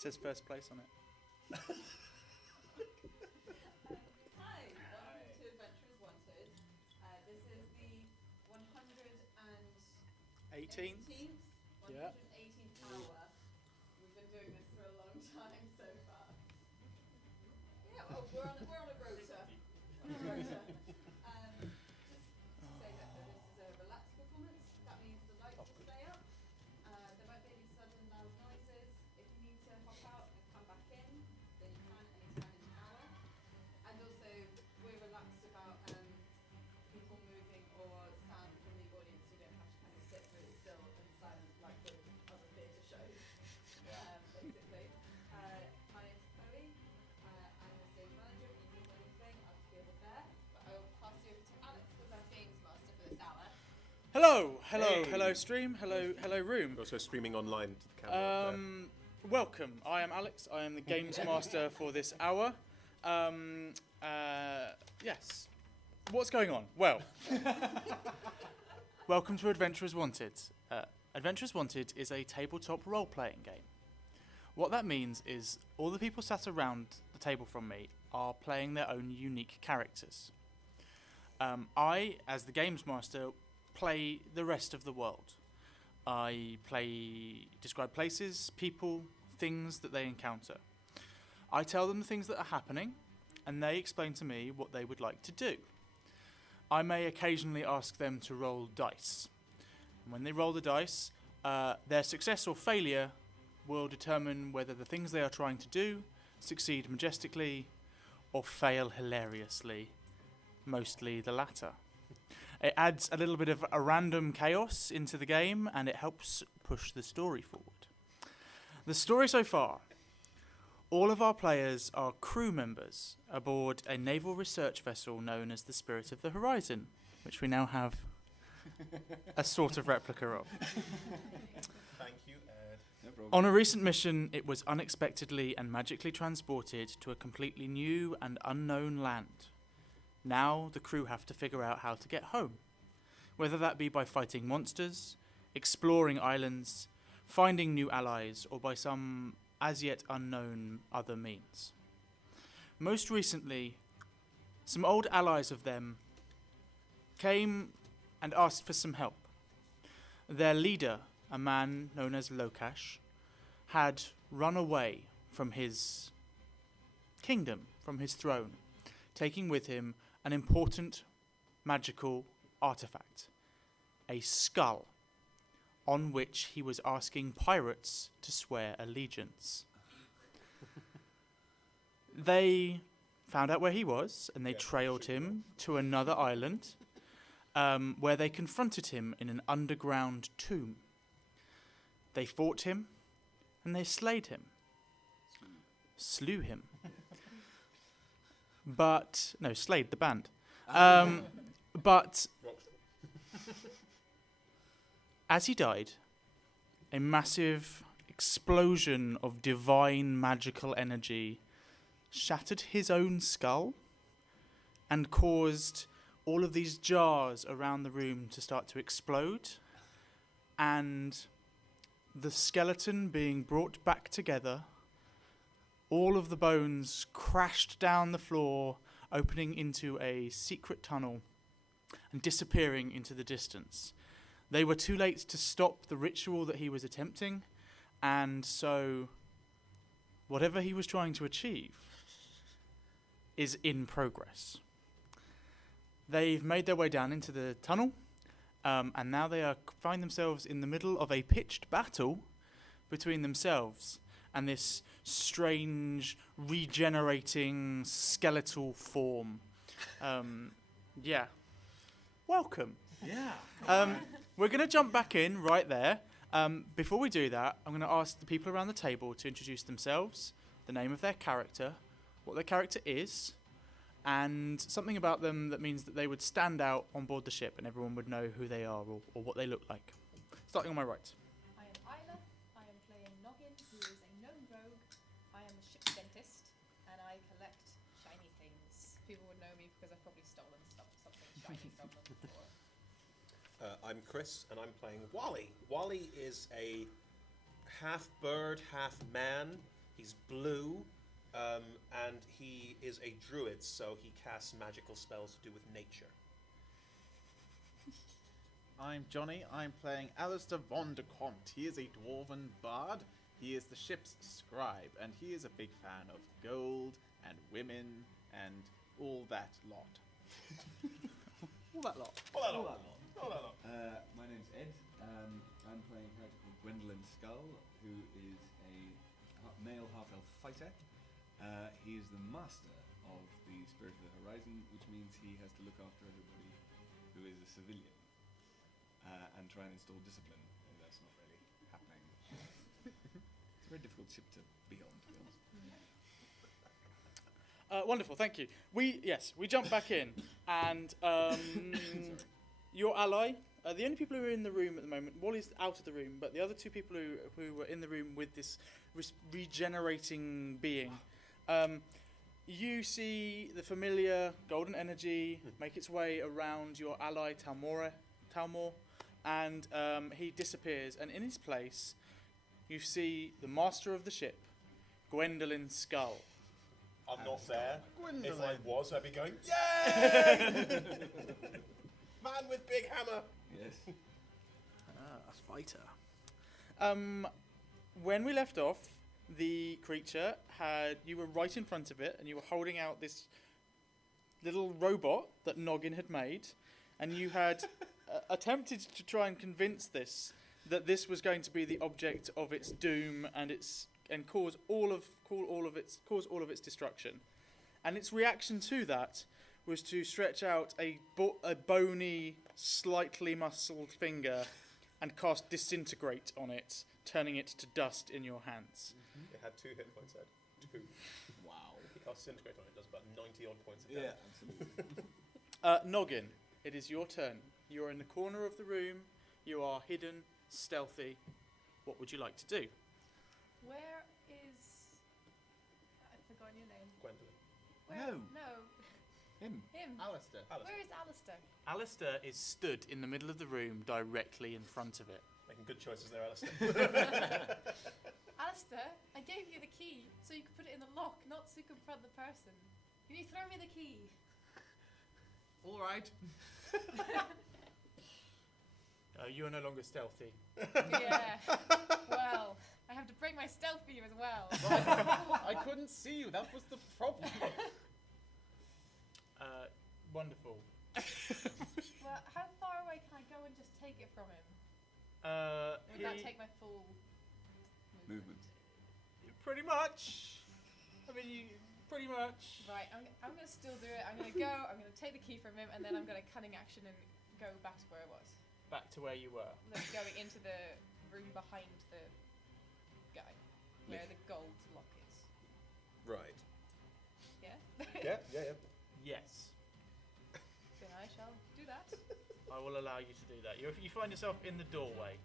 says first place on it. Hi, welcome to Adventurers Wanted. This is the 118th 18th. Yeah. 118th hour. We've been doing this for a long time so far. Yeah, well, we're on a rota. On a rota. Just to say that this is a relaxed performance. That means the lights will stay up. There won't be any sudden loud noises. If you need to hop out and come back in, then you can anytime in the hour. And also, we're relaxed about people moving or sound from the audience. You don't have to kind of sit really still and silent like with other theatre shows, basically. My name's Chloe. I'm the stage manager. If you need anything, I'll just be over there. But I will pass you over to Alex, who's our games master for this hour. Hello, stream. Hello, room. Also streaming online to the camera. Welcome. I am Alex. I am the games master for this hour. Yes. What's going on? Well, welcome to Adventurers Wanted. Adventurers Wanted is a tabletop role-playing game. What that means is all the people sat around the table from me are playing their own unique characters. I, as the games master, play the rest of the world. I describe places, people, things that they encounter. I tell them the things that are happening, and they explain to me what they would like to do. I may occasionally ask them to roll dice. And when they roll the dice, their success or failure will determine whether the things they are trying to do succeed majestically or fail hilariously, mostly the latter. It adds a little bit of a random chaos into the game, and it helps push the story forward. The story so far: all of our players are crew members aboard a naval research vessel known as the Spirit of the Horizon, which we now have a sort of replica of. Thank you, Ed. No problem. On a recent mission, it was unexpectedly and magically transported to a completely new and unknown land. Now the crew have to figure out how to get home, whether that be by fighting monsters, exploring islands, finding new allies, or by some as yet unknown other means. Most recently, some old allies of them came and asked for some help. Their leader, a man known as Lokash, had run away from his kingdom, from his throne, taking with him an important magical artifact, a skull, on which he was asking pirates to swear allegiance. They found out where he was, and they trailed him to another island, where they confronted him in an underground tomb. They fought him, and they slayed him. Slew him. Slayed the band. But as he died, a massive explosion of divine magical energy shattered his own skull and caused all of these jars around the room to start to explode, and the skeleton being brought back together, all of the bones crashed down the floor, opening into a secret tunnel and disappearing into the distance. They were too late to stop the ritual that he was attempting, and so whatever he was trying to achieve is in progress. They've made their way down into the tunnel, and now they find themselves in the middle of a pitched battle between themselves and this strange, regenerating, skeletal form. Welcome. Yeah. We're going to jump back in right there. Before we do that, I'm going to ask the people around the table to introduce themselves, the name of their character, what their character is, and something about them that means that they would stand out on board the ship and everyone would know who they are or what they look like. Starting on my right. I am Isla. I am playing Noggin, who is a gnome rogue. I am a ship dentist, and I collect shiny things. People would know me because I've probably stolen something shiny from them before. I'm Chris, and I'm playing Wally. Wally is a half bird, half man. He's blue, and he is a druid, so he casts magical spells to do with nature. I'm Johnny. I'm playing Alistair von de Comte. He is a dwarven bard. He is the ship's scribe, and he is a big fan of gold and women and all that lot. All that lot. My name's Ed. I'm playing a character called Gwendolyn Skull, who is a male half-elf fighter. He is the master of the Spirit of the Horizon, which means he has to look after everybody who is a civilian and try and install discipline, and that's not really happening. It's a very difficult ship to be on, to be honest. Wonderful, thank you. We jump back in, and your ally. The only people who are in the room at the moment, Wally's out of the room, but the other two people who were in the room with this regenerating being, you see the familiar golden energy make its way around your ally Talmor, and he disappears, and in his place, you see the master of the ship, Gwendolyn Skull. I'm not there. Gwendolyn. If I was, I'd be going, yay! Man with big hammer. Yes. A fighter. When we left off, the creature you were right in front of it, and you were holding out this little robot that Noggin had made, and you had attempted to try and convince that this was going to be the object of its doom and cause all of its destruction. And its reaction to that was to stretch out a bony, slightly muscled finger and cast Disintegrate on it, turning it to dust in your hands. It had 2 hit points, Ed. 2. Wow. He casts Disintegrate on it, does about 90 odd points of Yeah, damage. absolutely. Noggin, it is your turn. You are in the corner of the room. You are hidden, stealthy. What would you like to do? Where is... I've forgotten your name. Gwendolyn. Where? No. No. Him. Him. Alistair. Where is Alistair? Alistair is stood in the middle of the room, directly in front of it. Making good choices there, Alistair. Alistair, I gave you the key so you could put it in the lock, not so you could confront the person. Can you throw me the key? All right. You are no longer stealthy. Yeah. Well, I have to break my stealth for you as well. I couldn't see you. That was the problem. Wonderful. Well, how far away can I go and just take it from him? Would that take my full Movement. Pretty much. I mean, pretty much. Right, I'm going to still do it. I'm going to go, I'm going to take the key from him, and then I'm going to cunning action and go back to where I was. Back to where you were. Like going into the room behind the guy, where the gold lock is. Right. Yeah? Yeah. Yes. Then I shall do that. I will allow you to do that. You find yourself in the doorway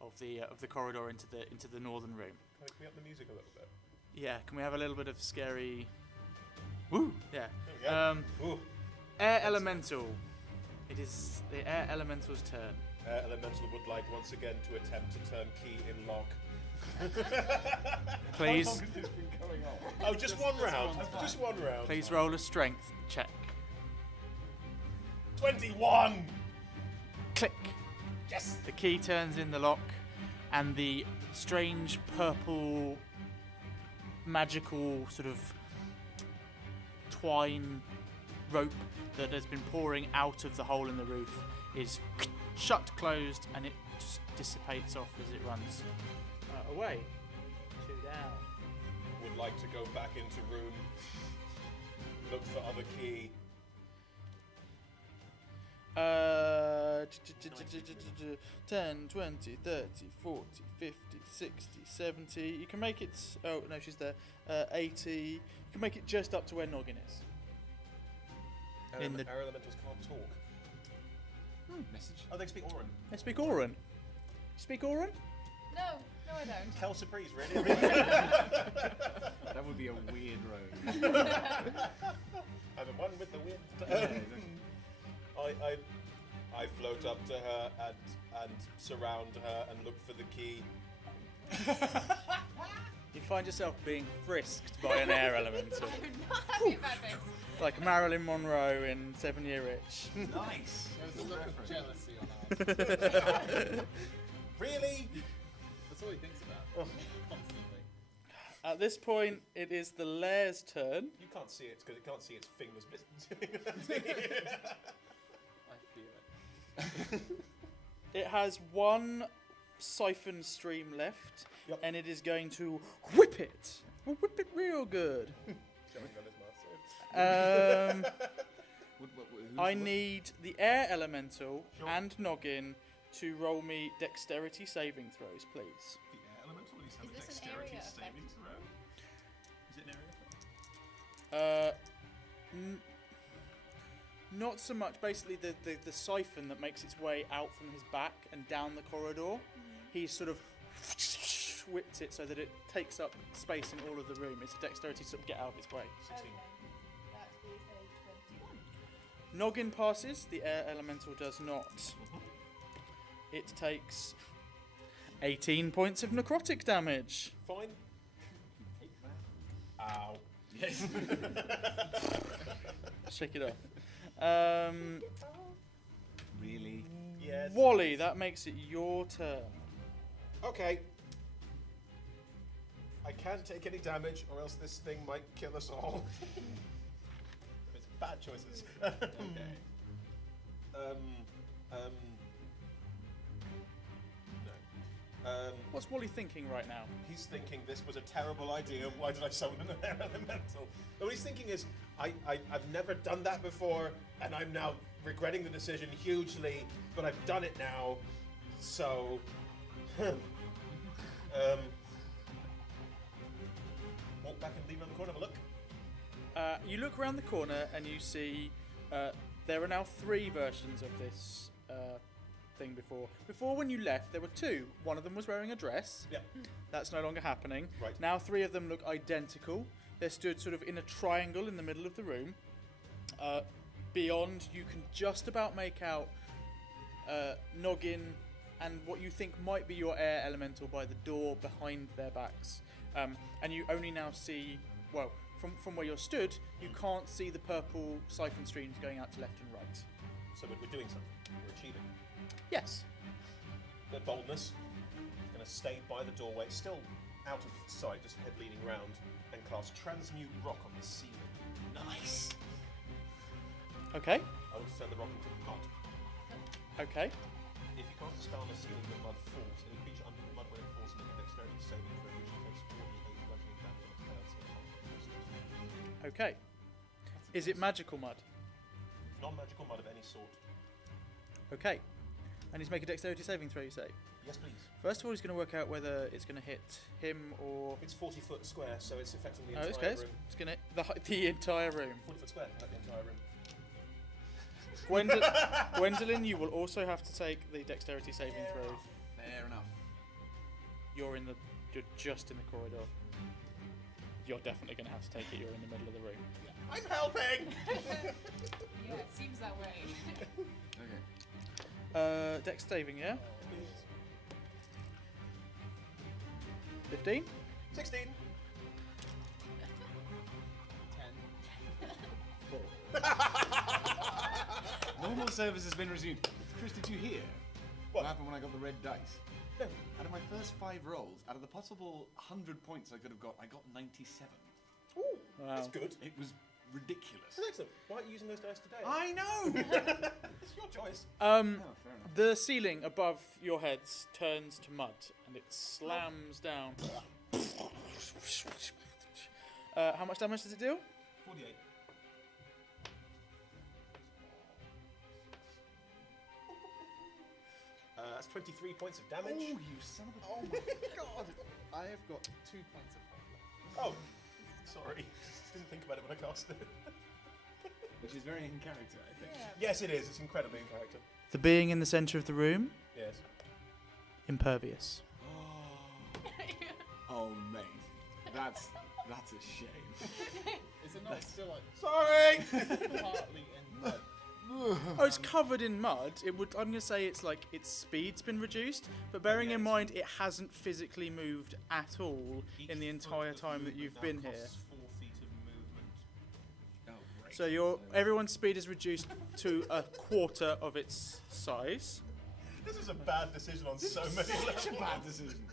of the corridor into the northern room. Can we up the music a little bit? Yeah. Can we have a little bit of scary? Woo! Yeah. There we go. Ooh. Air Elemental. It is the Air Elemental's turn. Elemental would like once again to attempt to turn key in lock. Please. How long has this been going on? Oh, just one round. Just one round. Please roll a strength check. 21. Click. Yes. The key turns in the lock, and the strange purple, magical sort of twine rope that has been pouring out of the hole in the roof is shut, closed, and it just dissipates off as it runs away. 2 down. Would like to go back into room. Look for other key. 10, 20, 30, 40, 50, 60, 70. You can make it. Oh no, she's there. 80. You can make it just up to where Noggin is. Our elementals can't talk. Message. Oh, they speak Auran. I speak Auran. Speak Auran? No, I don't. Hell surprise, really? That would be a weird road. I'm the one with the wind. Yeah, exactly. I float up to her and surround her and look for the key. find yourself being frisked by an air elemental. I'm not happy about this. Like Marilyn Monroe in 7 Year Itch. Nice. There's a look of jealousy on our Really? That's all he thinks about. Constantly. At this point, it is the lair's turn. You can't see it because it can't see its fingers. I feel it. It has one siphon stream left, Yep. and it is going to whip it. Whip it real good. Who's I what? need the air elemental Sure. and Noggin to roll me dexterity saving throws, please. The air elemental needs to have Is a this an dexterity area effect? saving throw. Is it an area effect? Not so much. Basically, the siphon that makes its way out from his back and down the corridor, he's sort of whipped it so that it takes up space in all of the room. It's a dexterity to sort of get out of its way. 16. Okay. That is a 21. Noggin passes, the air elemental does not. It takes 18 points of necrotic damage. Fine. Take that. Ow. Yes. Shake it off. Really? Yes. Wally, that makes it your turn. Okay. I can't take any damage, or else this thing might kill us all. It's bad choices. No. What's Wally thinking right now? He's thinking this was a terrible idea. Why did I summon an air elemental? And what he's thinking is, I've never done that before, and I'm now regretting the decision hugely. But I've done it now, so. Walk back and leave around the corner. Have a look. You look around the corner and you see there are now 3 versions of this thing before. Before, when you left, there were 2. One of them was wearing a dress. Yeah. That's no longer happening. Right. Now 3 of them look identical. They're stood sort of in a triangle in the middle of the room. Beyond, you can just about make out Noggin and what you think might be your air elemental by the door behind their backs. And you only now see, well, from where you're stood, you can't see the purple siphon streams going out to left and right. So we're doing something. We're achieving. Yes. The boldness. Going to stay by the doorway, still out of sight, just head leading round, and cast transmute rock on the ceiling. Nice. Okay. I will send the rock into mud. Okay. If you cast a spell on the ceiling, the mud falls. Any creature under the mud when it falls make a dexterity saving throw, which takes 48 bludgeoning damage on a fail save. Okay. Is it magical mud? Non-magical mud of any sort. Okay. And he's making a dexterity saving throw, you say? Yes, please. First of all, he's going to work out whether it's going to hit him or... It's 40 foot square, so it's affecting the Oh, entire it's okay. room. It's going to hit the entire room. 40 foot square, like the entire room. Gwendolyn, you will also have to take the dexterity saving throw. Fair enough. You're just in the corridor. You're definitely going to have to take it. You're in the middle of the room. I'm helping! Yeah, it seems that way. Okay. Dex saving, yeah? 15? 16! 10. Normal service has been resumed. Chris, did you hear what happened when I got the red dice? No. Out of my first 5 rolls, out of the possible 100 points I could have got, I got 97. Ooh, Wow. that's good. It was ridiculous. That's excellent. Why aren't you using those dice today? I know! It's your choice. Oh, fair enough. The ceiling above your heads turns to mud and it slams down. How much damage does it deal? 48. That's 23 points of damage. Oh, you son of a... Oh my god! I have got 2 points of health left. Oh, sorry. Didn't think about it when I cast it. Which is very in character, I think. Yeah. Yes, it is. It's incredibly in character. The being in the centre of the room, Yes. impervious. Oh, mate. That's a shame. Is it not still like Sorry! partly in mud? Oh, it's covered in mud. I'm going to say it's like its speed's been reduced, but bearing in mind it hasn't physically moved at all in the entire time that you've been here. 4 feet of movement. Oh, great. So everyone's speed is reduced to a quarter of its size. This is a bad decision on so many levels. Such a bad decision.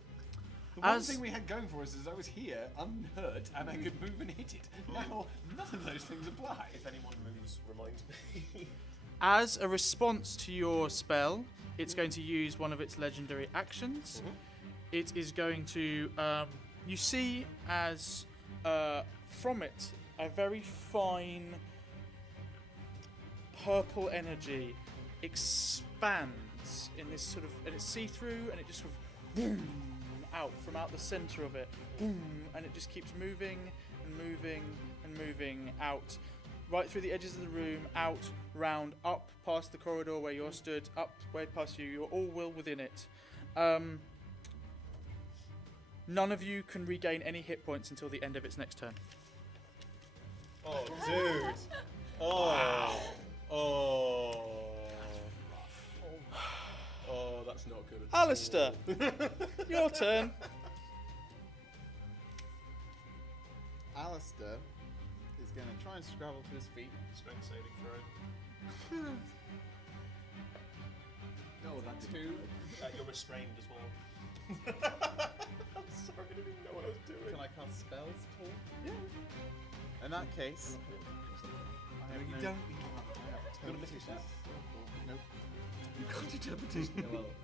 The one As- thing we had going for us is I was here, unhurt, and I could move and hit it. Now, none of those things apply. If anyone moves, remind me. As a response to your spell, it's going to use one of its legendary actions. It is going to, you see as from it a very fine purple energy expands in this sort of, and it's see-through, and it just sort of boom out from out the center of it, boom, and it just keeps moving and moving and moving out, right through the edges of the room, out, round, up past the corridor where you're stood, up way past you. You're all well within it. None of you can regain any hit points until the end of its next turn. Oh, dude. Oh. Oh. Oh, that's not good at all. Alistair, your turn. Alistair is going to try and scrabble to his feet. Strength saving throw. No, that's 2. You're restrained as well. I'm sorry, I didn't even know what I was doing. Can I cast spells at all? Yeah. In that case, I have you no- don't. I have Go to Mystic teleportation. Nope. You can't do teleportation. Yeah, well, okay.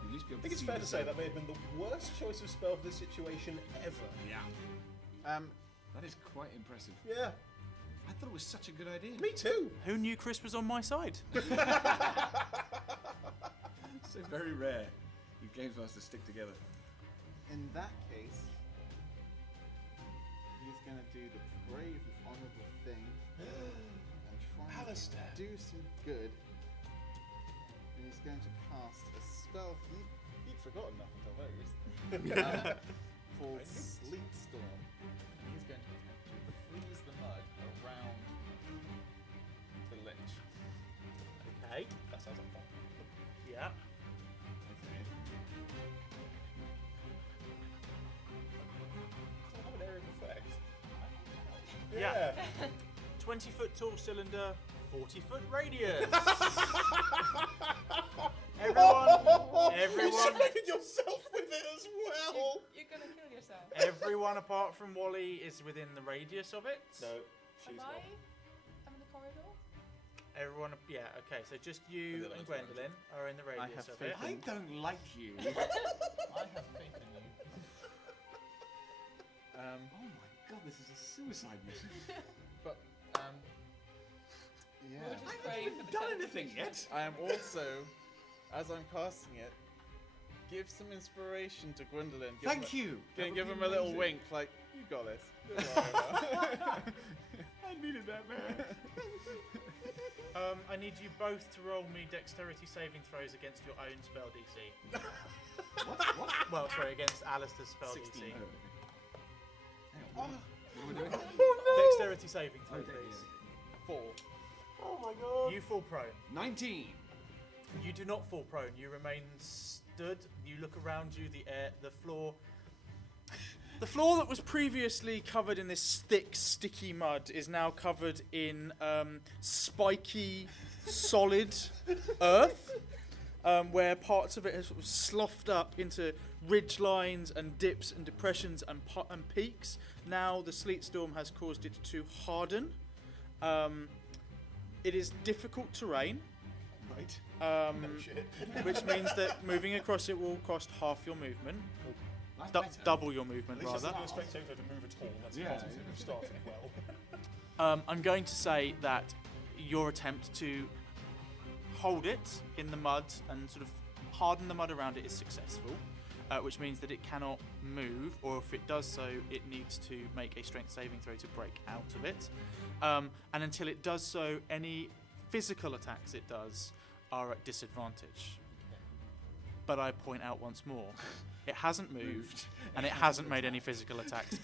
You'd at least be able I think it's see fair the to say sun. that may have been the worst choice of spell for this situation ever. Yeah. That is quite impressive. Yeah, I thought it was such a good idea. me too. Who knew Chris was on my side? So very rare. You games masters stick together. In that case, he's going to do the brave and honourable thing and try Alistair. and do some good. And he's going to cast a spell he'd forgotten up until very recently. Called Sleet Storm. And he's going to attempt to freeze the mud around the lich. Okay. That sounds like fun. Yeah. Okay. Does it have an area of effect? Yeah. 20-foot tall cylinder, 40-foot radius. Everyone, You separated yourself with it as well. You're gonna kill yourself. everyone apart from Wally is within the radius of it. No, she's Am not. I'm in the corridor. Everyone, yeah, okay. So just you And the and other one's Gwendolyn are in the radius have of it. faith I don't like you. I have faith in you. Oh my god, this is a suicide mission. But, We'll yeah. just pray for the Done teleportation. anything yet? I am also, as I'm casting it, give some inspiration to Gwendolyn. Thank you. Gonna give him a little wink, like, you got this. Don't worry about it." I needed that, man. I need you both to roll me dexterity saving throws against your own spell DC. What? Well, sorry, against Alistair's spell 16. DC. Hang on. What are we doing? Dexterity saving throw, Okay, please. 4. Oh my god. You fall prone. 19. You do not fall prone. You remain stood. You look around you. The air, the floor. The floor that was previously covered in this thick, sticky mud is now covered in spiky, solid earth, where parts of it have sort of sloughed up into ridge lines and dips and depressions and peaks. Now the sleet storm has caused it to harden. It is difficult terrain, Right. um, No shit. which means that moving across it will cost half your movement, That's or better. double your At movement least it's rather. not a strength saving throw to move at all. That's Yeah. positive. You've started well. I'm going to say that your attempt to hold it in the mud and sort of harden the mud around it is successful, which means that it cannot move, or if it does so, it needs to make a strength saving throw to break out of it. And until it does so, any physical attacks it does are at disadvantage. But I point out once more, it hasn't moved, and it hasn't made any physical attacks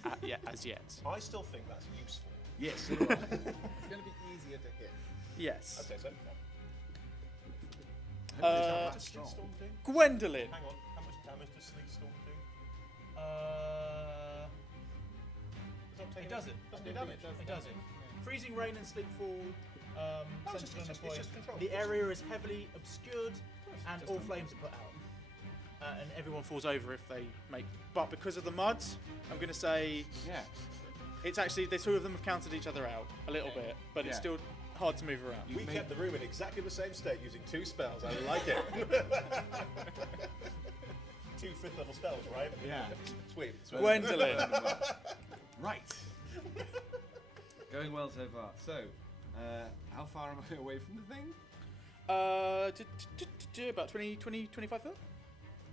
as yet. I still think that's useful. Yes, so do I. It's going to be easier to hit. Yes. I'd say so. Hopefully it's not Uh, that Does Sleet strong. Storm do? Gwendolyn. Hang on. How much damage does Sleet Storm do? It doesn't. Doesn't It do damage. It doesn't. Freezing rain and sleetfall. Oh, it's centered on just the point. control. The area is heavily obscured, and all flames are put out. And everyone falls over if they make. But because of the mud, I'm going to say Yeah. it's actually the two of them have counted each other out a little bit, but it's Yeah. still hard to move around. We kept the room in exactly the same state using 2 spells. I like it. 2 5th level spells, right? Yeah. Sweet. Gwendolyn. Right. Going well so far. So, how far am I away from the thing? About 25 foot?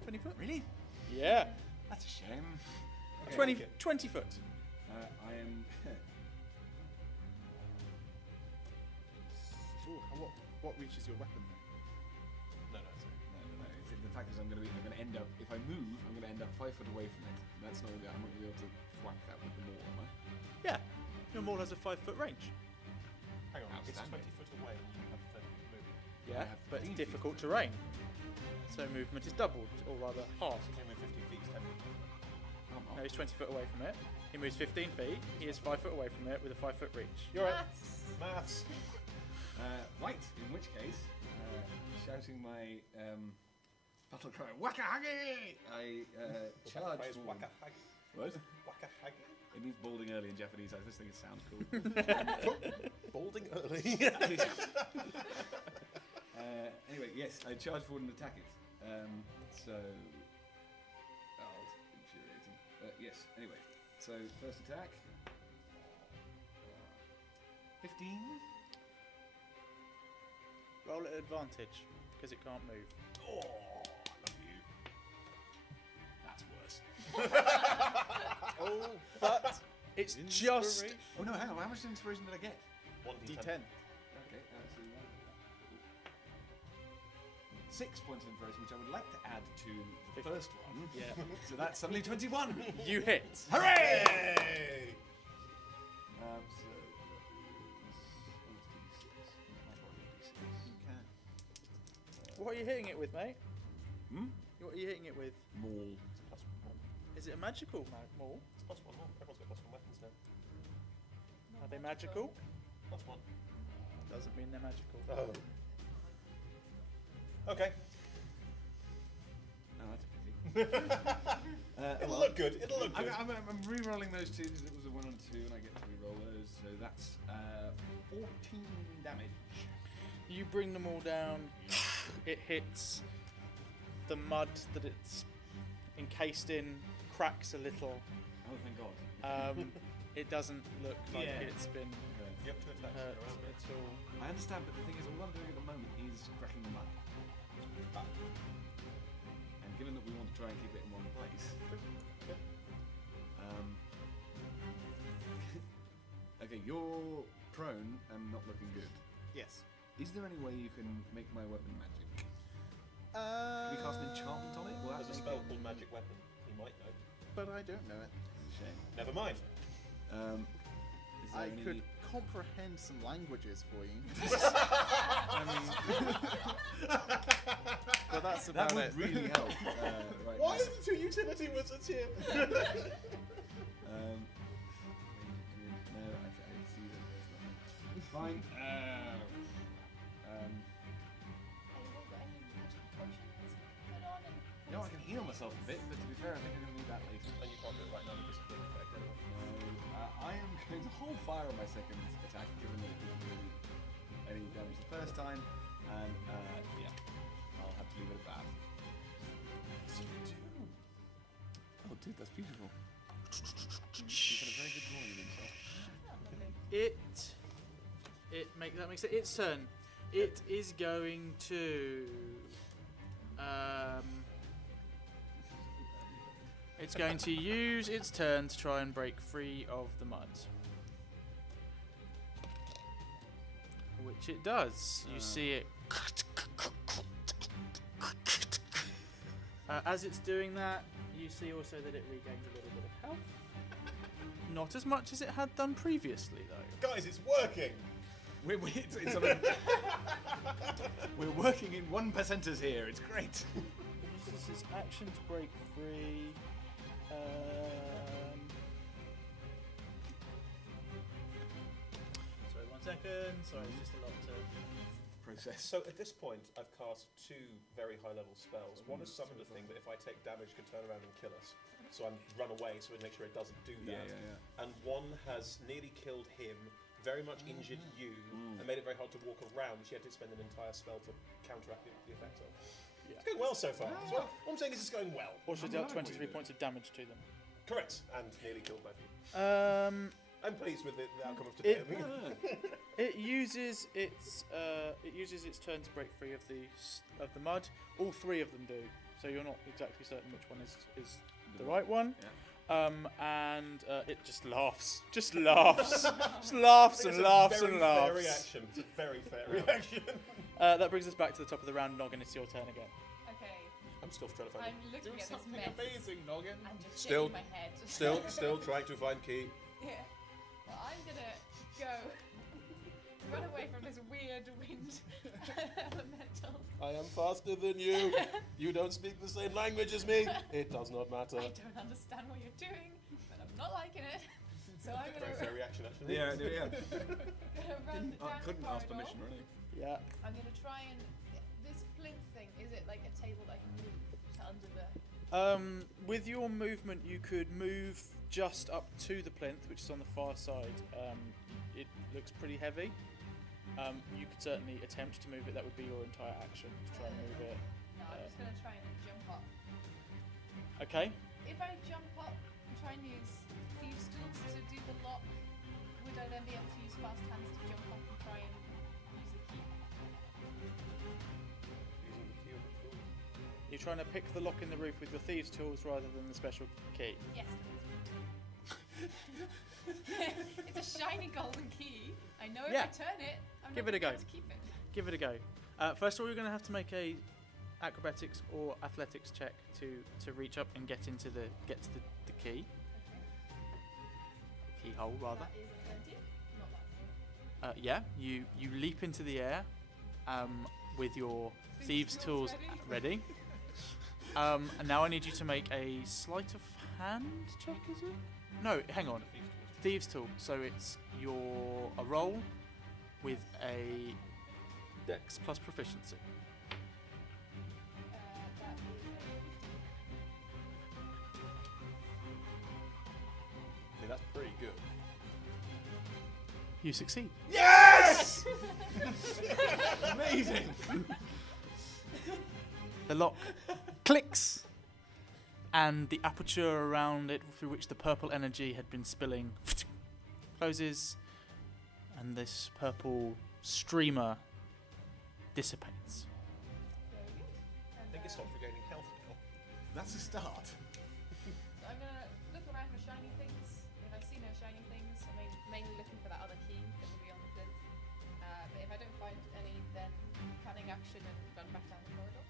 20 foot? Really? Yeah. That's a shame. 20 foot. I am. Ooh, what reaches your weapon then? No. No. The fact is, I'm going to end up. If I move, I'm going to end up 5 foot away from it. That's not. I'm not going to be able to whack that with the maul, am I? Yeah. Your maul has a 5 foot range. Hang on. It's 20 Outstanding. foot away and you have 30 foot movement. Yeah, have but it's 15 feet. difficult terrain. So movement is doubled, or rather halved. So you can move 15 feet, 10 feet. No, he's 20 foot away from it. He moves 15 feet. He is 5 foot away from it with a 5 foot reach. You're right. Maths. Maths. Right. In which case, shouting my battle cry, "Waka Hagi!" I charge Phrase forward. waka hagi. What? Waka hagi. It means balding early in Japanese. I just think it sounds cool. Balding early. Anyway, yes, I charge forward and attack it. So, it's infuriating. Yes. Anyway, so first attack. 15. Roll at advantage, because it can't move. Oh, I love you. That's worse. Oh, But it's just. inspiration. Oh no, hang on. How much inspiration did I get? 1d10. D10. Okay, so 6 points of inspiration, which I would like to add to the first one. Yeah. So that's suddenly 21. You hit. Hooray! Hey! Okay. What are you hitting it with, mate? Hmm? What are you hitting it with? Maul. Plus 1. Is it a magical maul? Plus 1 more. Everyone's got plus 1 weapons now. Are they magical? Plus 1. Doesn't mean they're magical. Oh. Okay. Oh, that's a pity. It'll look good. It'll look good. I'm re-rolling those two because it was a 1 and a 2, and I get to re-roll those. So that's 14 damage. You bring them all down. It hits the mud that it's encased in, cracks a little. Oh, thank God. It doesn't look like Yeah. it's been You have 2 attacks. hurt in a row. at all. I understand, but the thing is, all I'm doing at the moment is cracking the mud. And given that we want to try and keep it in one place. Okay, you're prone and not looking good. Yes. Is there any way you can make my weapon magic? Can we cast an enchantment on it? Will that There's a make spell it- called Magic Weapon. You might know. But I don't know it. Shame. Never mind. Is there I any... could comprehend some languages for you. I mean, But that's about That would it. really help. Right Why now. are the 2 utility wizards here? No, I see that there's nothing. Fine. No, I can heal myself a bit, but to be fair, I think I'm going to need that later. And you can't do it right now because it's full effect anyway. I am going to hold fire on my second attack, given that it didn't do any damage the first time, and yeah, I'll have to leave it at that. Oh, dude, that's beautiful. You've got a very good drawing of himself. that makes it its turn. It is going to. It's going to use its turn to try and break free of the mud. Which it does. You see it. As it's doing that, you see also that it regains a little bit of health. Not as much as it had done previously, though. Guys, it's working. It's sort of we're working in 1%ers here. It's great. This is action to break free. Sorry, 1 second. Sorry, it's just a lot to Process. So at this point, I've cast 2 very high-level spells. One is summon the thing that if I take damage can turn around and kill us. So I'm run away so we make sure it doesn't do that. Yeah. And one has nearly killed him, very much injured you, and made it very hard to walk around, which you had to spend an entire spell to counteract the effect of. Yeah. It's going well so far. So what I'm saying is it's going well. Also dealt 23 points of damage to them. Correct. And nearly killed both of you. I'm pleased with the outcome of today. It uses its turn to break free of the mud. All 3 of them do, so you're not exactly certain which one is the right one. Yeah. And it just laughs, just laughs and laughs and laughs. It's a very fair reaction. It's a very fair reaction. That brings us back to the top of the round. Noggin, it's your turn again. Okay, I'm still trying to find I'm looking at this Something mess amazing, Noggin. and just Still- shaking my head. Still trying to find key. Yeah. Well, I'm gonna go run away from this weird wind elemental. I am faster than you. You don't speak the same language as me. It does not matter. I don't understand what you're doing, but I'm not liking it. So I'm Very gonna, fair reaction, actually. Yeah. gonna run I down couldn't the ask corridor. permission, really. Yeah. I'm gonna try and this plinth thing. Is it like a table that I can move to under the? With your movement, you could move just up to the plinth, which is on the far side. It looks pretty heavy. You could certainly attempt to move it. That would be your entire action to try and move it. No, I'm just gonna try and jump up. Okay. If I jump up and try and use thieves' tools to do the lock, would I then be able to use fast hands to jump up and try and use the key? Using the key of the tool. You're trying to pick the lock in the roof with your thieves' tools rather than the special key. Yes. It's a shiny golden key. I know if Yeah. I turn it, I'm Give not it a gonna go. be able to keep it. Give it a go. First of all, you're going to have to make a acrobatics or athletics check to reach up and get to the key. Okay. Keyhole, rather. That is a 20. Not that. Yeah, you leap into the air with your thieves' tools ready. And now I need you to make a sleight of hand check, is it? No, hang on. Thieves' tool. So it's a roll with a dex plus proficiency. That is I mean, that's pretty good. You succeed. Yes! Amazing. The lock clicks, and the aperture around it through which the purple energy had been spilling closes, and this purple streamer dissipates. very good. I And, think it stopped regaining health now. That's a start. so I'm gonna look around for shiny things. If I see no shiny things, I'm mainly looking for that other key that will be on the plinth. But if I don't find any, then cunning action and run back down the corridor.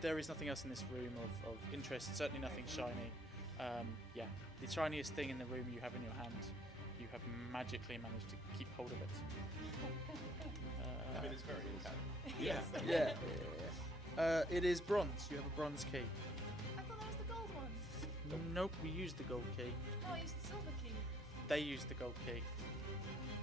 There is nothing else in this room of interest, certainly nothing shiny. Yeah, the shiniest thing in the room you have in your hand, you have magically managed to keep hold of it. I mean, it's very good. Yes. Yeah. It is bronze. You have a bronze key. I thought that was the gold one. Nope, we used the gold key. No, I used the silver key. They used the gold key.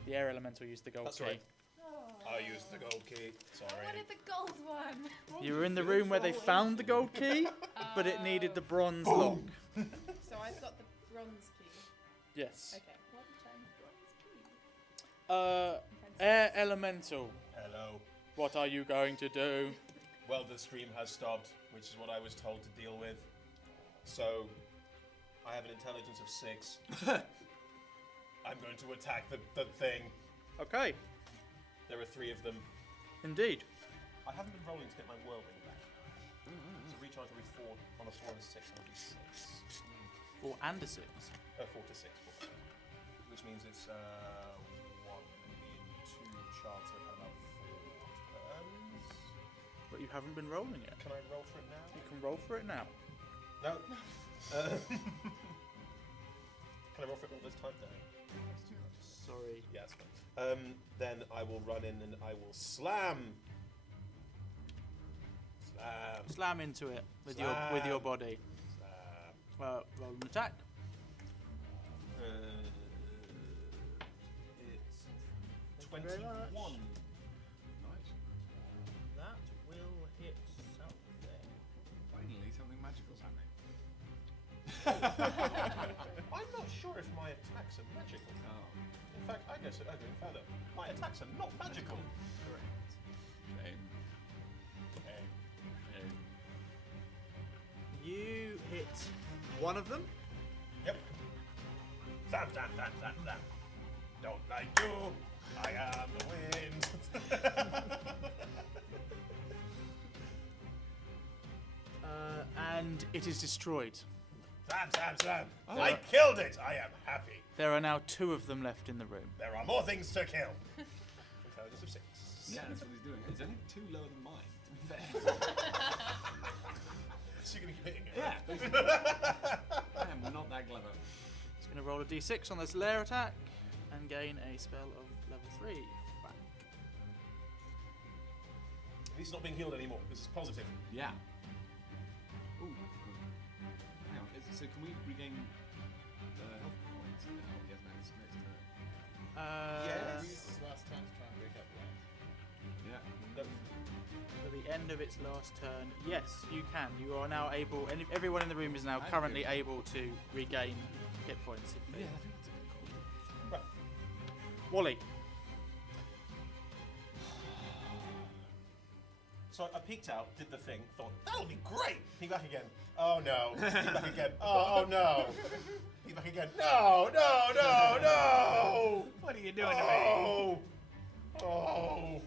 The air elemental used the gold That's key. right. Oh. I used the gold key. I Sorry. wanted the gold one. You were in the room where they found the gold key, but it needed the bronze lock. So I've got the bronze key. Yes. Okay. One time bronze key. Air elemental. Hello. What are you going to do? Well, the stream has stopped, which is what I was told to deal with. So, I have an intelligence of 6. I'm going to attack the thing. Okay, There are 3 of them. indeed. I haven't been rolling to get my whirlwind back. So recharge every 4 on a 4 and a 6, that'll be 6. 4 and a 6. 4 to 6. Which means it's 1 in 2 charts I've had about 4 turns. But you haven't been rolling yet. Can I roll for it now? You can roll for it now. No. Can I roll for it all this time? No. Sorry. Yeah, that's fine. Then I will run in and I will slam. Slam into it with Slam. your body. Slam. Roll an attack. It's Thank you very 21. much. Nice. That will hit something. Finally, something magical's happening. I'm not sure if my attacks are magical. Oh, In fact, I guess I'll go further. My attacks are not magical. shame. You hit one of them. Yep. Zam, zam, zam, zam, zam. Don't like you. I am the wind. And it is destroyed. Zam, zam, zam. Oh. I killed it. I am happy. There are now 2 of them left in the room. There are more things to kill. Intelligence of 6. Yeah, that's what he's doing. It's only 2 lower than mine, to be fair. So you're going to keep hitting it? Yeah, I am not that clever. It's going to roll a d6 on this lair attack and gain a spell of level 3 back. He's not being healed anymore. This is positive. Yeah. Ooh. Hang on. So can we regain health points now? He hasn't had his next turn. Yes. Use his last turn to try and break up the light. Yeah. For the end of its last turn, yes, you can. You are now able, and everyone in the room is now I'm currently good. able to regain hit points. If they Yeah, I think that's a good call. Right. Wally. So I peeked out, did the thing, thought, that'll be great! Peek back again. Oh no. Peek back again. Oh no. Peek back again. No, no, no, no! What are you doing Oh! Oh!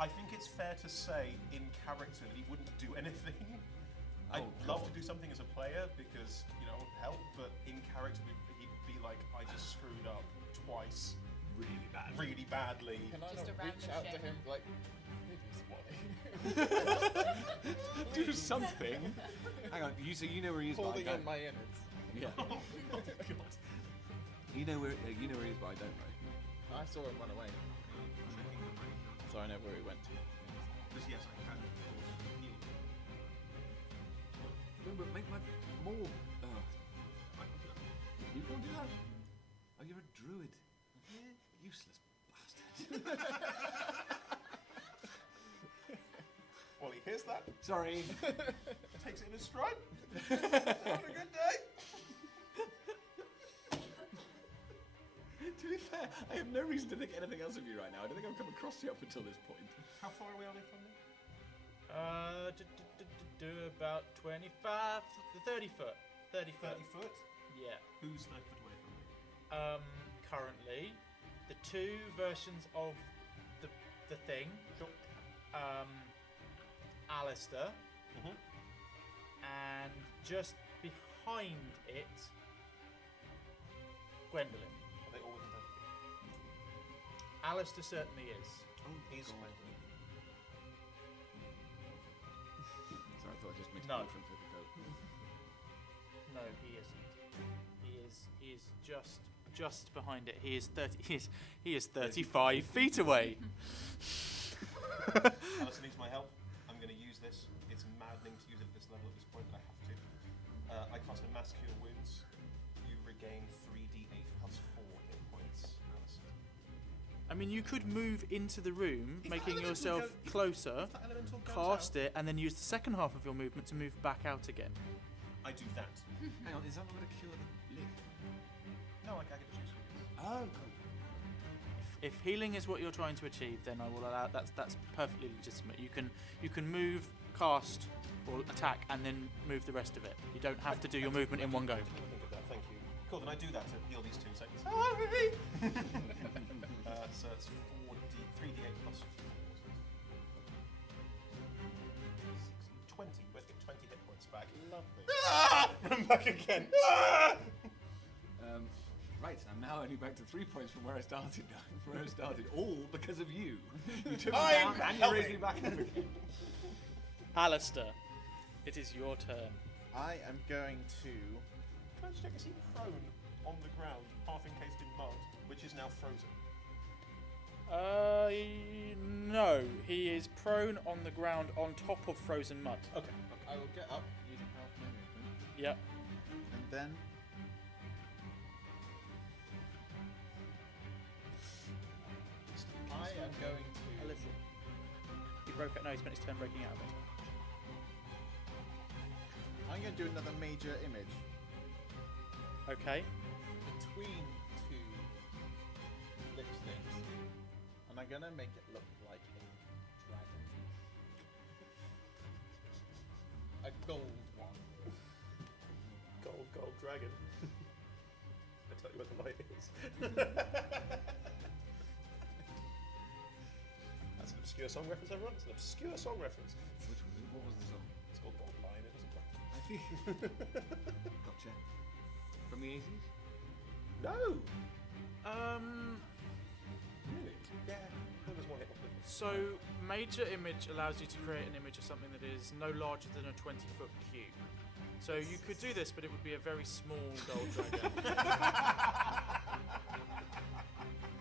I think it's fair to say, in character, that he wouldn't do anything. I'd Oh, love God. to do something as a player because, you know, help, but in character, he'd be like, I just screwed up twice Really bad. really badly. Can I Just not a reach random out to shame. him like, maybe Swally? Do something. Hang on. So you know where he is, but I Holding don't. in my innards. Yeah. You know where he is, but I don't. Right? I saw him run away. So I know where he went to. Because yes, I can, of course, heal. No, but make my more. You can't do that. Oh, you're a druid. Useless bastard. Well, he hears that, Sorry. takes it in his stride. Having a good day. To be fair, I have no reason to think anything else of you right now. I don't think I've come across you up until this point. How far away are they from me? About 25, 30 foot. 30 foot. 30 foot? Yeah. Who's 30 foot away from me? Currently, the 2 versions of the thing. Sure. Alistair, Mm-hmm. and just behind it, Gwendolyn. Are they all within 30 feet? Alistair certainly is. Oh, He's God. Gwendolyn. Sorry, I thought I just mixed No. both from Coat. No, he isn't. He is just behind it. He is 30. He is 35 feet away. Alistair needs my help. I'm going to use this. It's maddening to use it at this level at this point, but I have to. I cast a Mass Cure Wounds. You regain 3d8 plus 4 hit points, Alistair. I mean, you could move into the room, If making that elemental yourself if closer, that elemental goes cast out, it, and then use the second half of your movement to move back out again. I do that. Hang on, is that not going to cure the lich? No, I get to choose. Oh, cool. If healing is what you're trying to achieve, then I will allow. That's perfectly legitimate. You can move, cast, or attack, and then move the rest of it. You don't have to do your movement in one go. I didn't think of that, thank you. Cool, then I do that to heal these 2 seconds. Sorry! So it's 3d8 plus 4. 20. Let's get 20 hit points back. Lovely. Ah! Run back again. Ah! Right, I'm now only back to 3 points from where I started. All because of you. You took me I'm down and you raised me helping. back up again. Alistair, it is your turn. I am going to. Can I just check, is he prone on the ground, half encased in mud, which is now frozen? No, he is prone on the ground on top of frozen mud. Okay. I will get up using half my movement, Yep. and then. I am going to. A little. He broke out. No, he spent his turn breaking out of it. I'm going to do another major image Okay. between two lich things, and I'm going to make it look like a dragon. A gold one. Gold dragon. I tell you where the light is. That's an obscure song reference, everyone. It's an obscure song reference. What was the song? It's called Gold Lion, it doesn't matter. I think. Gotcha. From the 80s? No! Really? Yeah. There was one hit off the So, major image allows you to create an image of something that is no larger than a 20-foot cube. So you could do this, but it would be a very small gold dragon.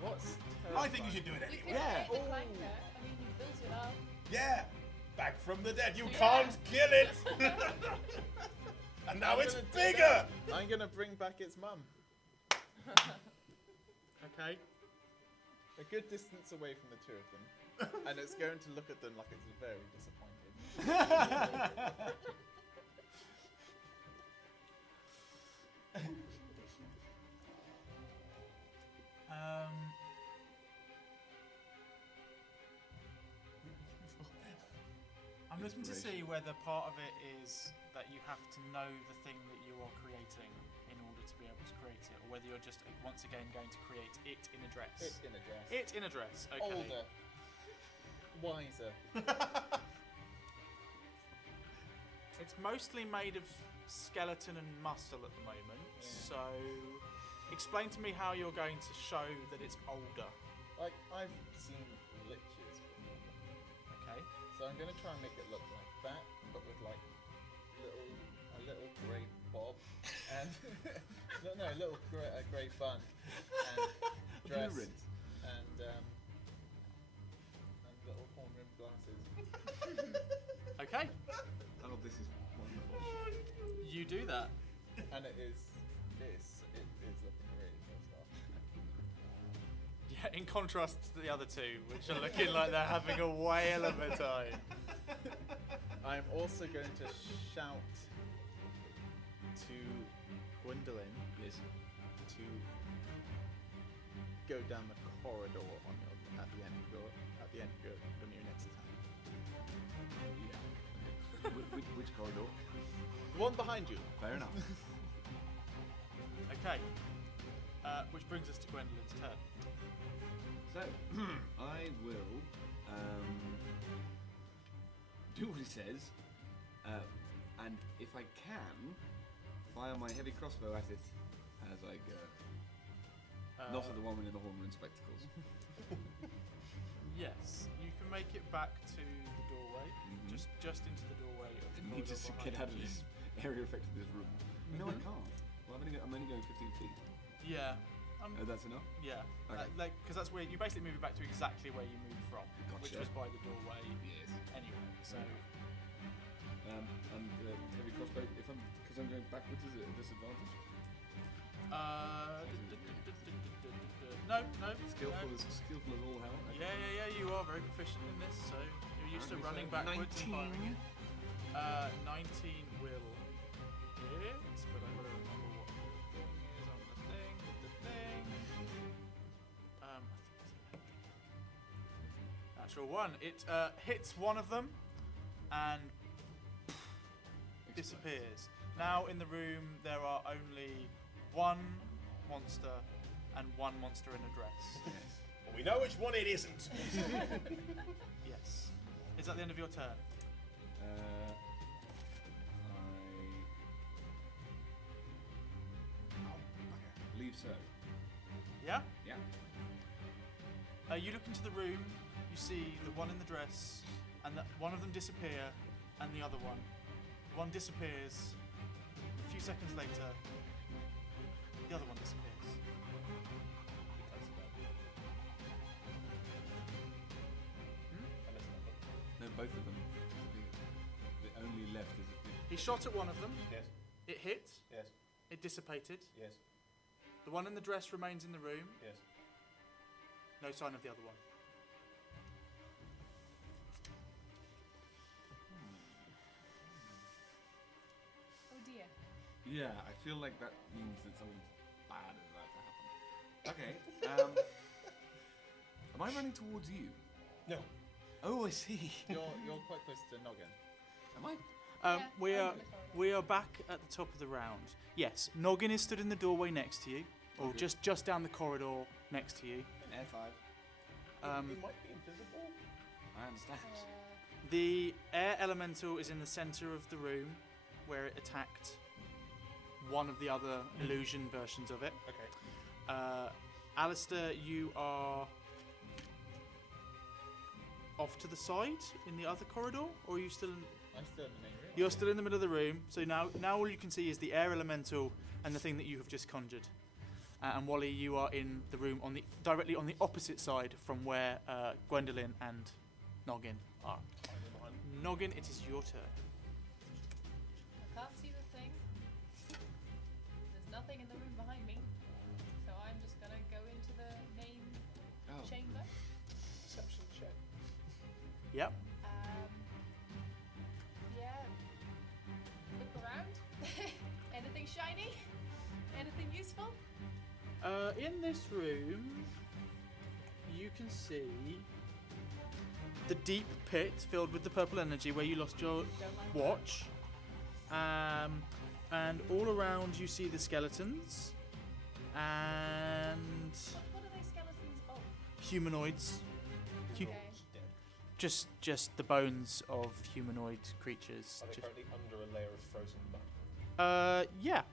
What's I think you should do it You anyway. could create the clanker. I mean, you built it up. Yeah! Back from the dead. You Yeah. can't kill it! And now I'm it's gonna do bigger! I'm going to bring back its mum. Okay. A good distance away from the two of them. And it's going to look at them like it's very disappointed. I'm looking to see whether part of it is that you have to know the thing that you are creating in order to be able to create it, or whether you're just once again going to create it in a dress. It's in a dress. It in a dress. Okay. Older. Wiser. It's mostly made of skeleton and muscle at the moment. Yeah. So, explain to me how you're going to show that it's older. Like, I've seen liches before. Okay. So I'm going to try and make it look like that, but with like a little grey bob and a little grey bun and dress rinse. and little horn rimmed glasses. Okay. Oh, this is wonderful. You do that. And it is looking really pissed off. Yeah. In contrast to the other two, which are looking like they're having a whale of a time. I'm also going to shout to Gwendolyn Yes. to go down the corridor on your, at the end of your when your next attack. Yeah. Okay. Which corridor? The one behind you. Fair enough. Okay. Which brings us to Gwendolyn's turn. So, I will do what he says, and if I can, fire my heavy crossbow at it as I go. Not at the woman in the horn-rimmed spectacles. Yes, you can make it back to the doorway, Mhm. just into the doorway of the I need to corridor get out behind of you. this area effect of this room. No, I Mhm. can't. Well, I'm only going 15 feet. Yeah. Oh, that's enough? Yeah. Okay. Because that's where you basically move it back to exactly where you moved from, which Gotcha. was by the doorway Yes. anyway. So And heavy crossbow, because I'm going backwards, is it a disadvantage? no. Skillful no. as all hell. Okay. Yeah. You are very proficient in this, so you're used to Okay, so running backwards and 19. firing it. 19 will hit, but I've got to remember what the thing is on the thing. With the thing. I think it's natural one. It hits one of them and disappears. Now in the room there are only one monster and one monster in a dress. Yes. Well, we know which one it isn't. Yes. Is that the end of your turn? I believe so. Yeah? Yeah. You look into the room, you see the one in the dress, and one of them disappear, and the other one. One disappears, few seconds later, the other one disappears. No, both of them. The only left is. He shot at one of them. Yes. It hit. Yes. It dissipated. Yes. The one in the dress remains in the room. Yes. No sign of the other one. Oh dear. Yeah, I feel like that means that something bad is about to happen. Okay. Am I running towards you? No. Oh, I see. You're quite close to Noggin. Am I? Yeah, We I'm are in the corridor. we are back at the top of the round. Yes, Noggin is stood in the doorway next to you, or Okay. just down the corridor next to you. F5. Um, He might be invisible. I understand. The air elemental is in the centre of the room, where it attacked one of the other illusion versions of it. Okay. Alistair, you are off to the side in the other corridor, or are you still in? I'm still in the main room. You're still in the middle of the room, so now all you can see is the air elemental and the thing that you have just conjured. And Wally, you are in the room directly on the opposite side from where Gwendolyn and Noggin are. Noggin, it is your turn. I can't see the thing. There's nothing in the room behind me. So I'm just gonna go into the main Oh. chamber. Perception check. Yep. Yeah. Look around. Anything shiny? Anything useful? In this room, you can see the deep pit filled with the purple energy where you lost your Don't like watch. And all around you see the skeletons and What are they skeletons of? humanoids. Hu- Okay. Just the bones of humanoid creatures. Are they Ju- currently under a layer of frozen mud? Yeah.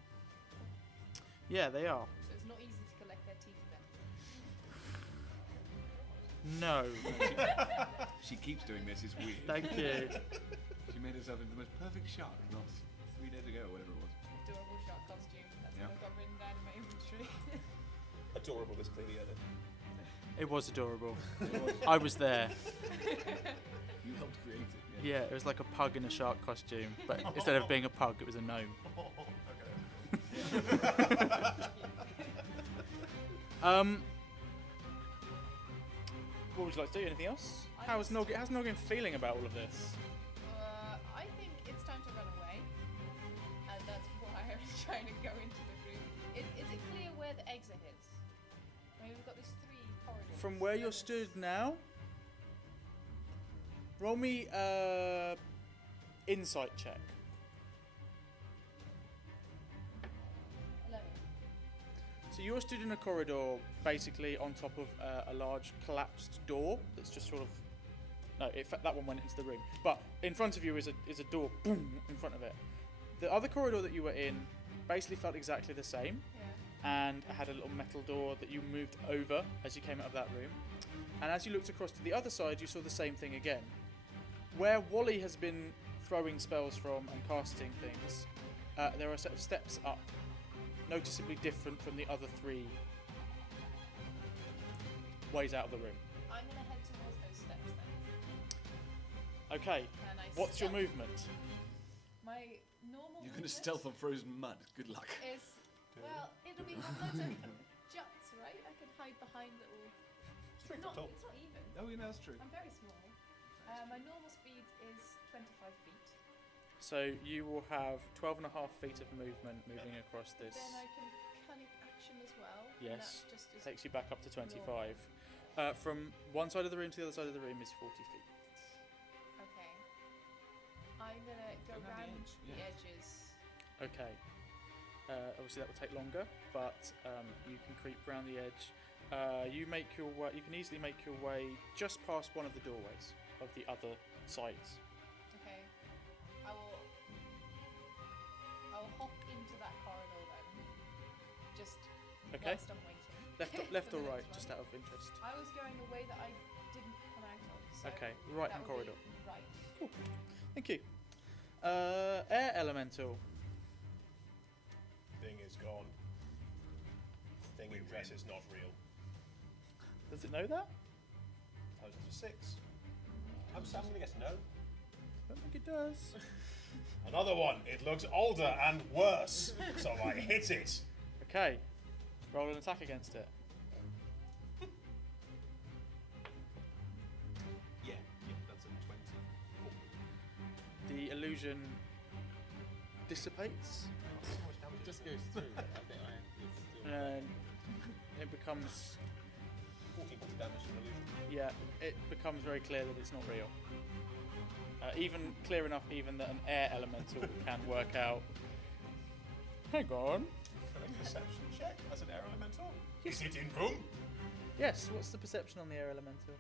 Yeah, they are. So it's not easy to collect their teeth then. No. She keeps doing this. It's weird. Thank you. She made herself into the most perfect shark not 3 days ago, whatever it was. Adorable shark costume. That's Yeah. what I've got written down in my inventory. Adorable is clearly added. It was adorable. I was there. You helped create it. Yeah, it was like a pug in a shark costume, but instead of being a pug, it was a gnome. What would you like to do? Anything else? How's Noggin feeling about all of this? I think it's time to run away. And that's why I was trying to go into the room. Is it clear where the exit is? I mean, we've got these 3 corridors. From where you're stood now, roll me insight check. 11. So you're stood in a corridor, basically on top of a large collapsed door that's just sort of. No, in fact, that one went into the room. But in front of you is a door, boom, in front of it. The other corridor that you were in basically felt exactly the same, Yeah. and had a little metal door that you moved over as you came out of that room. And as you looked across to the other side, you saw the same thing again. Where Wally has been throwing spells from and casting things, there are a set of steps up, noticeably different from the other 3 ways out of the room. I'm going to head towards those steps then. Okay, And I what's your stealth- movement? My normal You're going to movement stealth on frozen mud. Good luck. is, well, it'll be loads of juts, right? I could hide behind little... It's 3 foot tall. It's not even. Oh, yeah, that's true. I'm very small. My normal speed is 25 feet. So you will have 12.5 feet of movement moving across this. Then I can cunning action as well. and Yes, that just is takes you back up to 25. From one side of the room to the other side of the room is 40 feet. okay. I'm gonna go Go around the round edge, the yeah. edges. Okay. Obviously that will take longer, but you can creep around the edge. You can easily make your way just past one of the doorways of the other sides. Okay. I will hop into that corridor then. Just Okay. whilst I'm waiting. Left for or the right, next just one. out of interest. I was going the way that I didn't come out of. So Okay, that right hand will be corridor. Right. Cool. Thank you. Air elemental. is gone. Thing in dress is not real. Does it know that? Thousands of 6. I'm gonna guess no. I don't think it does. Another one. It looks older and worse, so I hit it. Okay. Roll an attack against it. Yeah, that's a 20. The illusion dissipates, Just goes through. I think it's still. and it becomes 14 points of damage to an illusion. yeah, it becomes very clear that it's not real. Even clear enough, even that an air elemental can work out. Hang on. Can I make a perception check as an air elemental? Is it in room? Yes. What's the perception on the air elemental?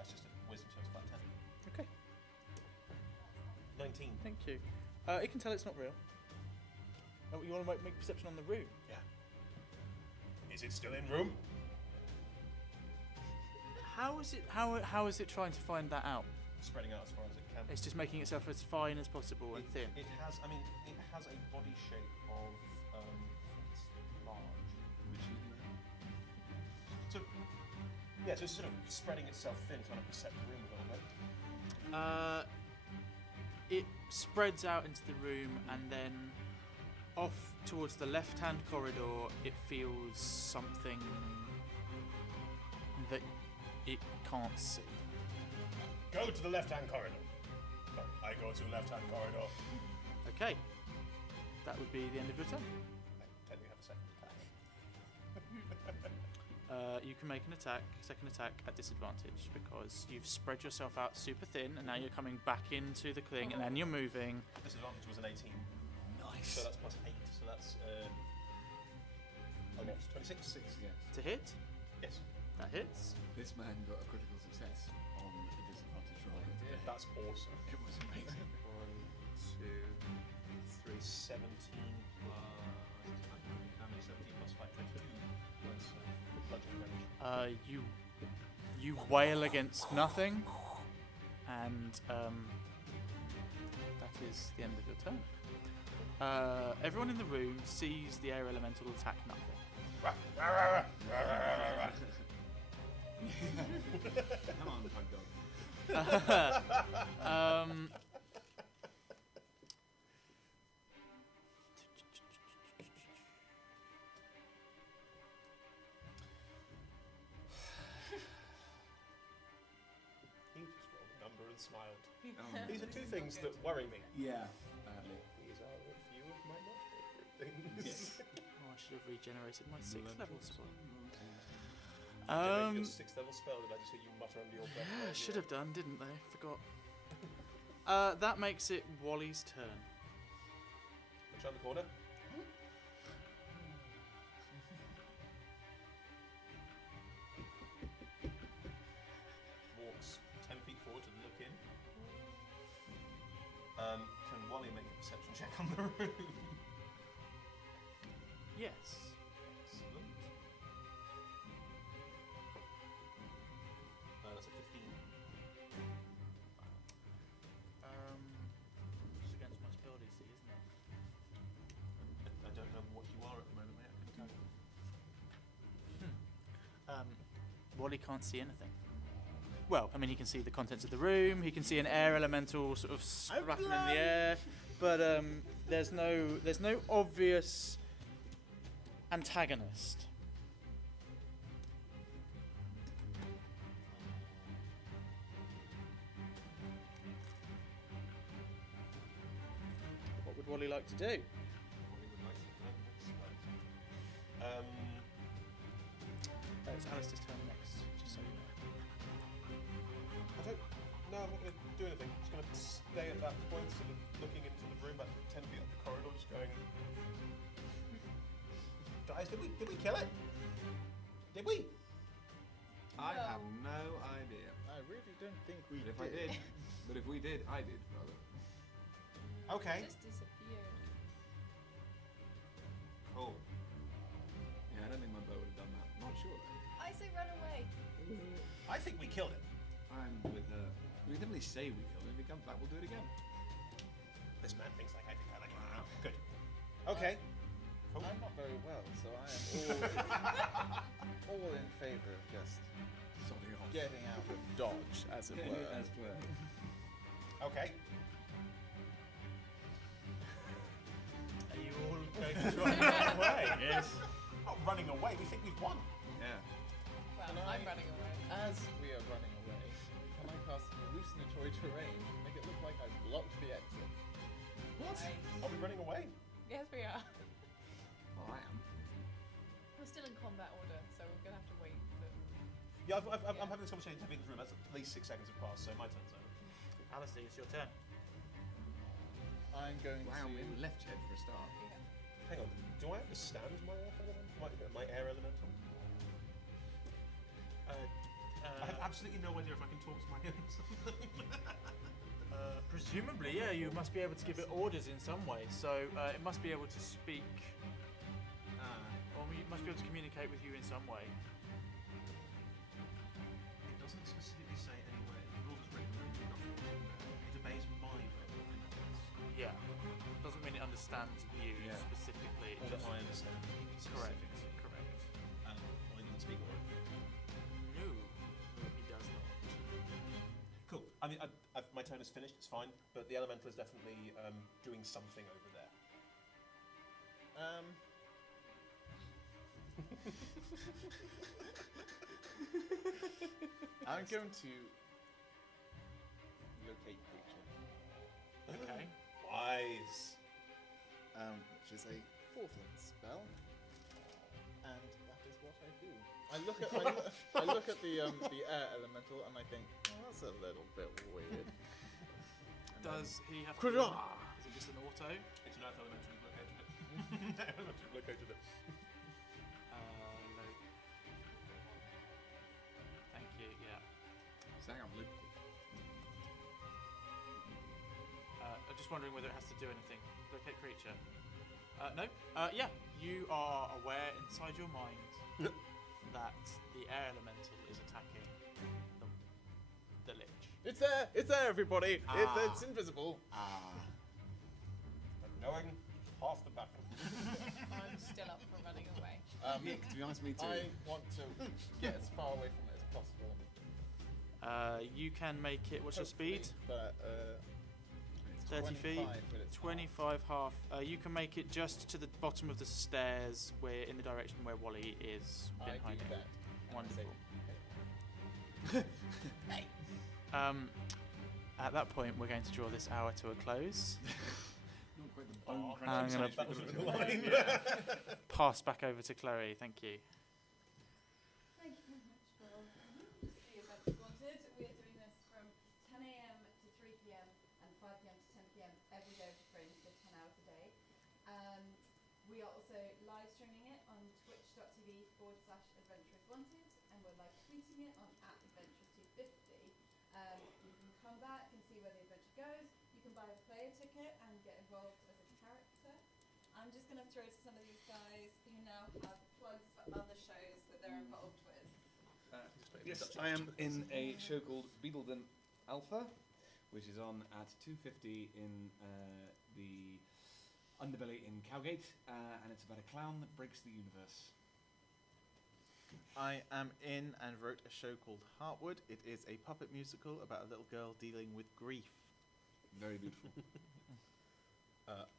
It's just a wisdom, so it's flat 10. Okay. 19. Thank you. It can tell it's not real. Oh, you want to make perception on the room? Yeah. Is it still in room? How is it trying to find that out? Spreading out as far as it can. It's just making itself as fine as possible and thin. It has a body shape of it's large. So yeah, so it's sort of spreading itself thin, trying to percept the room a little bit. It spreads out into the room, and then off towards the left-hand corridor, it feels something that it can't see. Go to the left-hand corridor. I go to the left-hand corridor. Okay, that would be the end of your turn. I technically have a second attack. You can make an second attack at disadvantage, because you've spread yourself out super thin, and now you're coming back into the thing, and then you're moving. Disadvantage was an 18. Nice. So that's plus 8. So that's 26. Yes. To hit. Yes. That hits. This man got a critical success on a disadvantage roll. That's awesome. It was amazing. 1, 2, 3, 17 plus. How many? 17 plus 5, 22. That's bludgeoning damage. You wail against nothing, and that is the end of your turn. Everyone in the room sees the air elemental attack nothing. Come on, pug dog. He just rolled a number and smiled. Oh, These are two things that worry me. yeah, badly. These are a few of my not favourite things. Oh, I should have regenerated my 6th level spell. Your 6th level spell, did I just hear you mutter under your breath? Yeah, should have done, didn't they? Forgot. That makes it Wally's turn. Watch around the corner. Walks 10 feet forward to look in. Can Wally make a perception check on the room? Yes. Excellent. That's a 15. It's against my spell DC, isn't it? I don't know what you are at the moment, mate. I couldn't tell you. Wally can't see anything. Well, I mean, he can see the contents of the room. He can see an air elemental sort of sprattling in the air, but there's no obvious antagonist. What would Wally like to do? Wally would like to know, I suppose. It's Alistair's turn next, just so you know. No, I'm not going to do anything. I'm just going to stay at that point, sort of looking into the room, about 10 feet up the corridor, just going. Guys, did we kill it? Did we? I have no idea. I really don't think we But if I did, but if we did, I did, rather. Okay. Just disappeared. Cool. Yeah, I don't think my bow would have done that. Not sure though. I say run away. I think we killed it. I'm with her. We can definitely say we killed it. If he comes back, we'll do it again. This man thinks like I think I like it. Good. Okay. I'm not very well, so I am all in favour of just Sodding off. getting out of dodge, as it were. As it were. Okay. Are you all going to try and run away? Yes. Not running away. We think we've won. Yeah. Well, Can I'm I- running away. As we are running away, can I cast hallucinatory terrain to make it look like I blocked the exit? What? Nice. Are we running away? Yes, we are. Well, I am. We're still in combat order, so we're gonna have to wait for. Yeah, I'm having this conversation in the room. That's at least 6 seconds have passed, so my turn's over. Alistair, it's your turn. I'm going Wow, to... we're in left head for a start. Yeah. Hang on. Do I understand my earth elemental? My air elemental? I have absolutely no idea if I can talk to my hands. Presumably, yeah, you must be able to give it orders in some way. So it must be able to speak, or you must be able to communicate with you in some way. It doesn't specifically say anywhere in the rules as written. It obeys my will. Yeah, doesn't mean it understands you Yeah. specifically. Or that I understand. Correct. specifics. Correct. I didn't speak word. No, he does not. Cool. I mean, my turn is finished. It's fine. But the elemental is definitely doing something over there. I'm going to locate creature, Okay. Wise. which is a 4th level spell, and that is what I do. I look at the air elemental and I think, oh, that's a little bit weird. And Does he have? Hurrah! Is it just an auto? It's an earth elemental who's located it. Elemental who's located it. No. Thank you. Yeah. Hang on, Luke. I'm just wondering whether it has to do anything. Locate creature. No. Yeah. You are aware inside your mind that the air elemental is attacking the lich. It's there, everybody. Ah. It's invisible. But knowing half the battle. I'm still up for running away. To be honest, me too. I want to get as far away from it as possible. You can make it. What's your speed? But 30 feet. 25, but it's 25 half. You can make it just to the bottom of the stairs, where in the direction where Wally is I behind do it. that. Wonderful. Hey. At that point, we're going to draw this hour to a close. Not quite the bone I'm crunching gonna- stage That was we the got line. Pass back over to Chloe. Thank you. Thank you very much for the event wanted. We are doing this from 10 a.m. to 3 p.m. and 5 p.m. to 10 p.m. every day for Fringe, so 10 hours a day. We are also live streaming it on twitch.tv/adventurerswanted, and we're live tweeting it on @adventurers250. You can come back and see where the adventure goes. You can buy a player ticket and get involved as a character. I'm just going to throw to some of these guys who now have plugs for other shows that they're involved with. Yes, I am in a show called Beetleton Alpha, which is on at 2:50 in the Underbelly in Cowgate, and it's about a clown that breaks the universe. I am in and wrote a show called Heartwood. It is a puppet musical about a little girl dealing with grief. Very beautiful.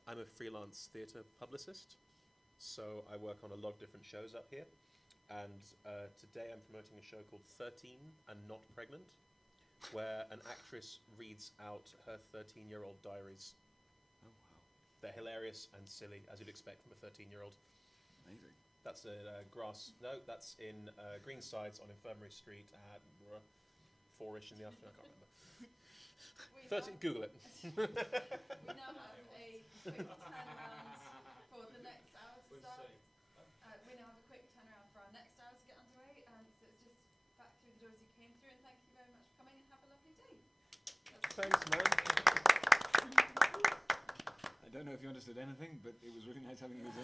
I'm a freelance theatre publicist, so I work on a lot of different shows up here. And today I'm promoting a show called 13 and Not Pregnant, where an actress reads out her 13-year-old diaries. Oh wow, They're hilarious and silly, as you'd expect from a 13-year-old. amazing. That's that's in Greensides on Infirmary Street at 4-ish in the afternoon. I can't remember. We 13, Google it. We now have a quick turnaround for the next hour to start. We now have a quick turnaround for our next hour to get underway. So it's just back through the doors you came through, and thank you very much for coming, and have a lovely day. Thanks, man. I don't know if you understood anything, but it was really nice having you as